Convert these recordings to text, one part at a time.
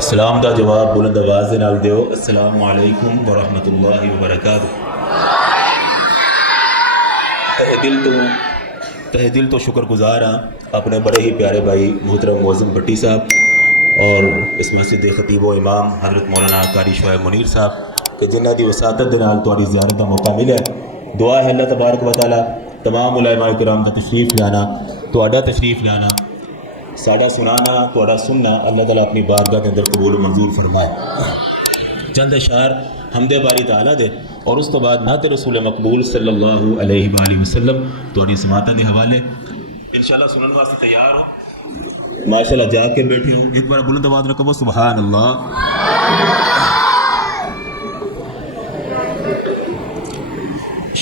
سلام دا جواب بلند آواز دے نال دیو۔ السلام علیکم ورحمۃ اللہ وبرکاتہ۔ تہ دل تو شکر گزار ہاں اپنے بڑے ہی پیارے بھائی محترم معظم بھٹی صاحب اور اس مسجد کے خطیب و امام حضرت مولانا قاری شعیب منیر صاحب کہ جنہ دی وساطت دے نال تہاڈی زیارت کا موقع ملے۔ دعا ہے اللہ تبارک و تعالیٰ تمام علماء کرام کا تشریف لانا، تہاڈا تشریف لانا، ساڈا سنانا، تہاڈا سننا اللہ تعالیٰ اپنی بارگاہ کے اندر قبول و منظور فرمائے۔ چند اشعار حمد باری تعالیٰ دے اور اس تو بعد نعت رسول مقبول صلی اللہ علیہ وآلہ وسلم تہاڈی سماعتاں دے حوالے انشاءاللہ سنن واسطے تیار ہو۔ ماشاءاللہ جا کے بیٹھے ہوں، ایک بار بلند آواز رکھو سبحان اللہ۔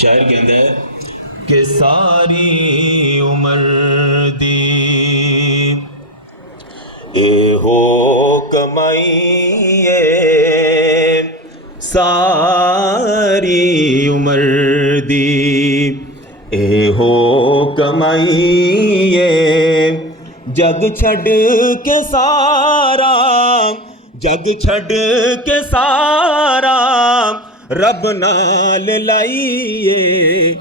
شاعر کہندا ہے کہ ساری عمر دی اے ہو کمائی ہے، ساری عمر دی اے ہو کمائی ہے، جگ چھڈ کے سارا، جگ چھڈ کے سارا رب نال لائیے،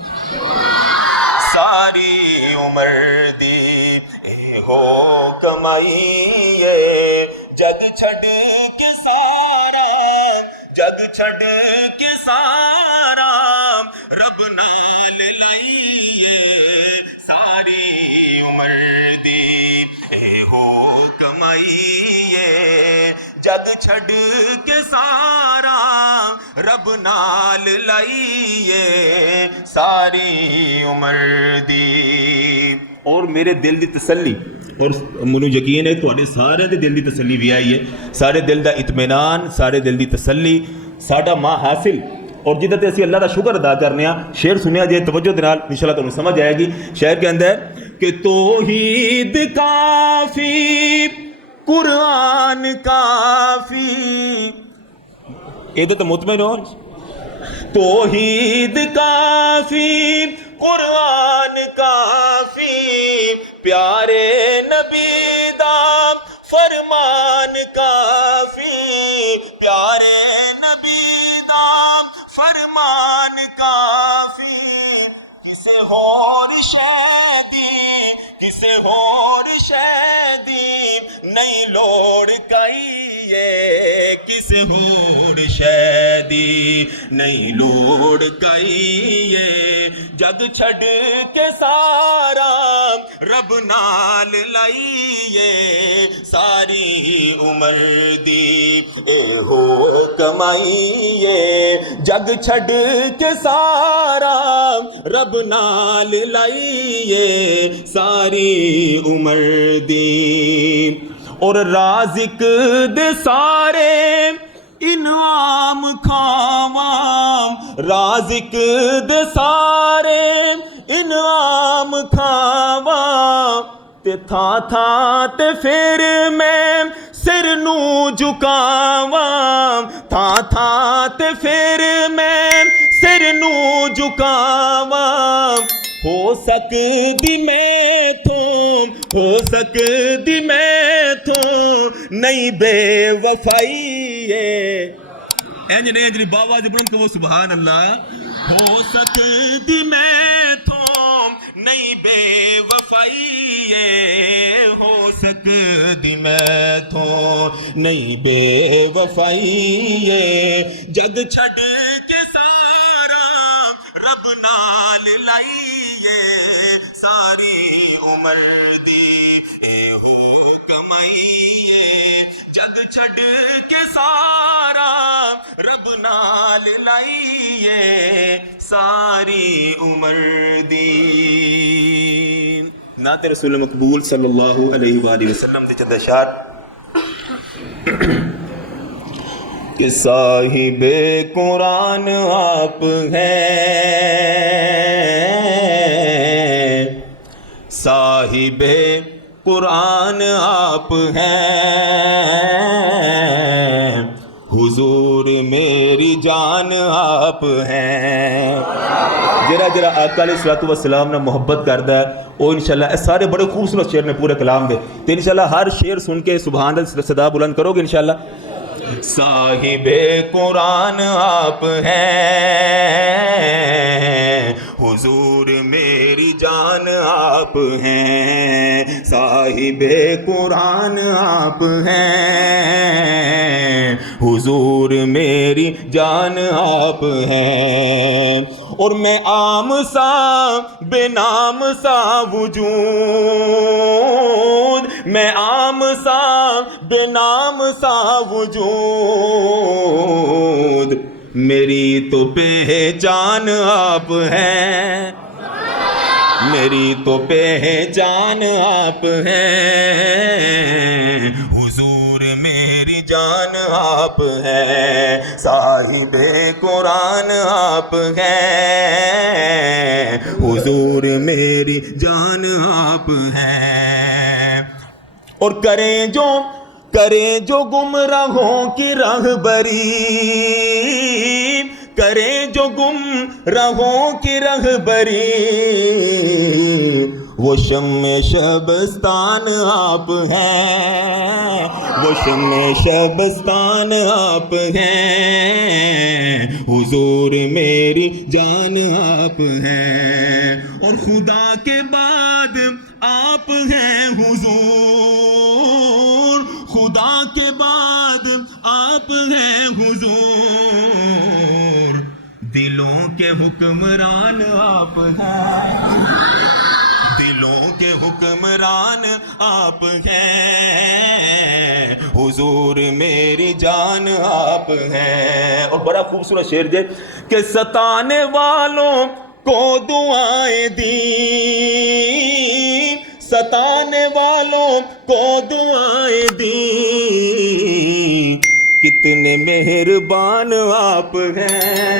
ساری عمر دی اے ہو کمائیے، جگ چھڈ کے سارا، جگ چھڈ کے سارا رب نال لائیے، ساری عمر دی اے ہو کمائیے، جگ چھڈ کے سارا رب نال لائیے، ساری عمر دی۔ اور میرے دل دی تسلی اور مینوں یقین ہے تواڈے سارے دے دل دی تسلی بھی آئی ہے، سارے دل دا اطمینان، سارے دل دی تسلی، ساڈا ماں حاصل اور جدہ تے اسی اللہ دا شکر ادا کرنے ہاں۔ شعر سنیا جے توجہ دے نال انشاءاللہ تانوں سمجھ آئے گی۔ شعر کے اندر کہ توحید کافی قرآن کافی، یہ تو مطمئن ہو، توحید کافی قرآن کافی، پیارے نبی دا فرمان کافی، پیارے نبی دا فرمان کافی، کسے ہور شے دی، کسے ہور شے دی نہیں لوڑ کائیے، کسے ہور شے دی نہیں لوڑ کائیے، جگ چھڈ کے سارا رب نال لائیے، ساری عمر دی اے ہو کمائیے، جگ چھڈ کے سارا رب نال لائیے، ساری عمر دی۔ اور رازق دے سارے انعام کھاواں، رازق دے سارے انعام کھاواں، تے تھاں تھاں تے پھر میں سر نو جھکاواں، تھاں تھاں تے پھر میں سر نو جھکاواں، ہو سکدی میں تھوں، ہو سکدی میں تھوں نہیں بے وفائی ہے، انج نہیں انج بابا جی بلند کہو سبحان اللہ، ہو سکدی میں تھوں نہیں بے وفائی ہے، ہو سکدی میں تھوں نہیں بے وفائی ہے، جگ چھڈ کے سارا رب نال لائیے، ساری عمر دی اے ہو کمائیے، جگ چھڈ کے سارا رب نال لائیے، ساری عمر دی۔ نعت رسول مقبول صلی اللہ علیہ وآلہ وسلم دے چند اشعار کہ صاحب قرآن آپ ہیں، صاحب قرآن آپ ہیں، حضور میری جان آپ ہیں. جڑا جڑا آقا علیہ الصلوۃ والسلام نے محبت کردا ہے وہ انشاءاللہ اے سارے بڑے خوبصورت شعر نے پورے کلام دے تے انشاءاللہ ہر شعر سن کے سبحان اللہ صدا بلند کرو گے انشاءاللہ. صاحب قرآن آپ ہیں حضور میری جان آپ ہیں. صاحب قرآن آپ ہیں حضور میری جان آپ ہیں. اور میں عام سا بے نام سا وجود میں عام سا بے نام سا وجود میری تو پہچان آپ ہیں میری تو پہچان آپ ہیں حضور میری جان آپ ہیں. صاحب قرآن آپ ہیں حضور میری جان آپ ہیں. اور کریں جو گمراہوں کی رہبری کریں جو گمراہوں کی رہبری وہ شمع شبستان آپ ہیں وہ شمع شبستان آپ ہیں حضور میری جان آپ ہیں. اور خدا کے بعد آپ ہیں حضور خدا کے بعد آپ ہیں حضور دلوں کے حکمران آپ ہیں دلوں کے حکمران آپ ہیں حضور میری جان آپ ہیں. اور بڑا خوبصورت شعر ہے کہ ستانے والوں کو دعائیں دیں ستانے والوں کو دعائیں دیں کتنے مہربان آپ ہیں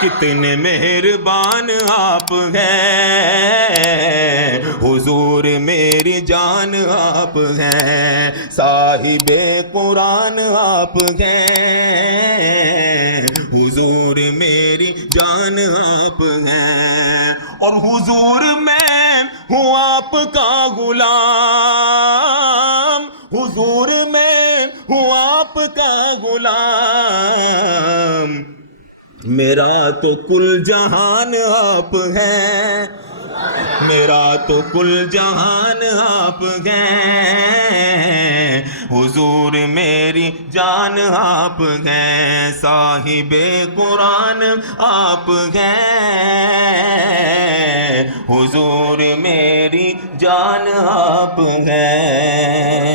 کتنے مہربان آپ ہیں حضور میری جان آپ ہیں. صاحب قرآن آپ ہیں حضور میری جان آپ ہیں. اور حضور میں ہوں آپ کا غلام حضور میں ہوں آپ کا غلام میرا تو کل جہان آپ ہیں میرا تو کل جہان آپ ہیں حضور میری جان آپ ہیں. صاحب قرآن آپ ہیں حضور میری جان آپ ہیں.